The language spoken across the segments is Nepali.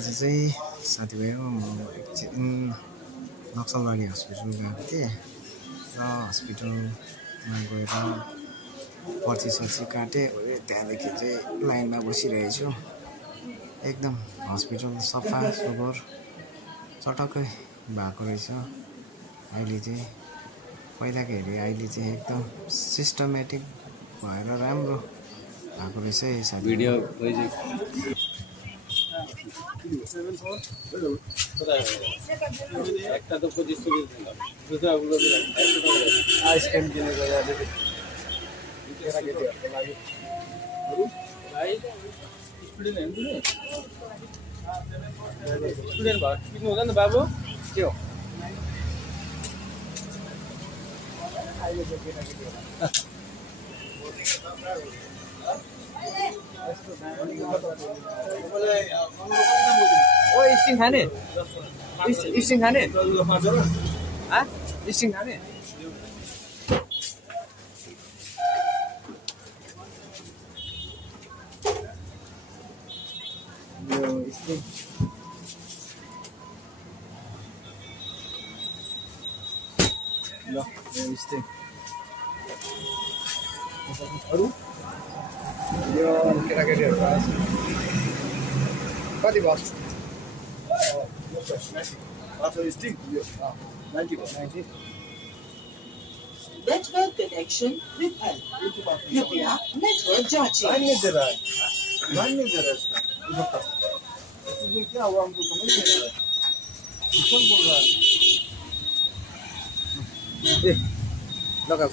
आज चाहिँ साथीभाइहरू म एकछिन नक्सलबारी हस्पिटल गएको थिएँ र हस्पिटलमा गएर पर्ची काटेँ। त्यहाँदेखि चाहिँ लाइनमा बसिरहेको छु। एकदम हस्पिटल सफा सुग्घर चटक्कै भएको रहेछ। अहिले चाहिँ पहिलाको हेरी अहिले चाहिँ एकदम सिस्टमेटिक भएर राम्रो भएको रहेछ है साथी। भिडियो একটা তো 25 দিলাম দুটো ওগুলো আইসক্রিম কিনে গয়া দেখি কেনা কেটে লাগে ভাই স্টুডেন্ट है তুমি स्टूडेंट भा किन्नु हुँदैन बाबु के हो अहिले चाहिँ केटा केटी ओ स्टिङ खाने स्टिङ खाने हाँ स्टिङ खाने स्टिङ अरू यो केटाकेटीहरू कति भयो Network connection विफल। कृपया नेटवर्क जांचें। क्या हुआ हमको समझ नहीं आ रहा है कौन बोल रहा है लगा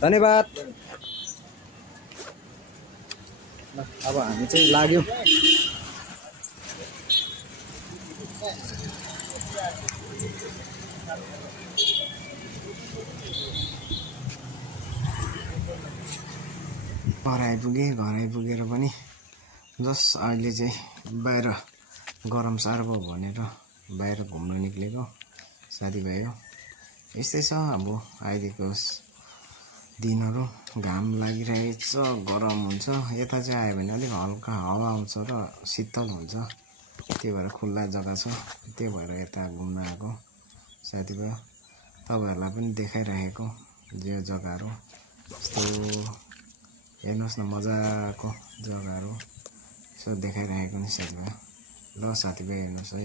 धन्यवाद। अब हामी चाहिँ लाग्यौं। घर आइपुगेर पनि जस अहिले चाहिँ बाहिर गरम साह्रो भयो भनेर बाहिर घुम्न निक्लेको साथीभाइ हो। यस्तै छ अब अहिलेको दिनहरू घाम लागिरहेछ गरम हुन्छ। यता चाहिँ आयो भने अलिक हल्का हावा आउँछ र शीतल हुन्छ। त्यही भएर खुल्ला जग्गा छ त्यही भएर यता घुम्न आएको साथीभाइ। तपाईहरुलाई पनि देखाइरहेको यो जग्गाहरू यस्तो हेर्नुस् न मजाको जग्गाहरू यसो देखाइरहेको नि साथीभाइ। ल साथीभाइ हेर्नुस् है।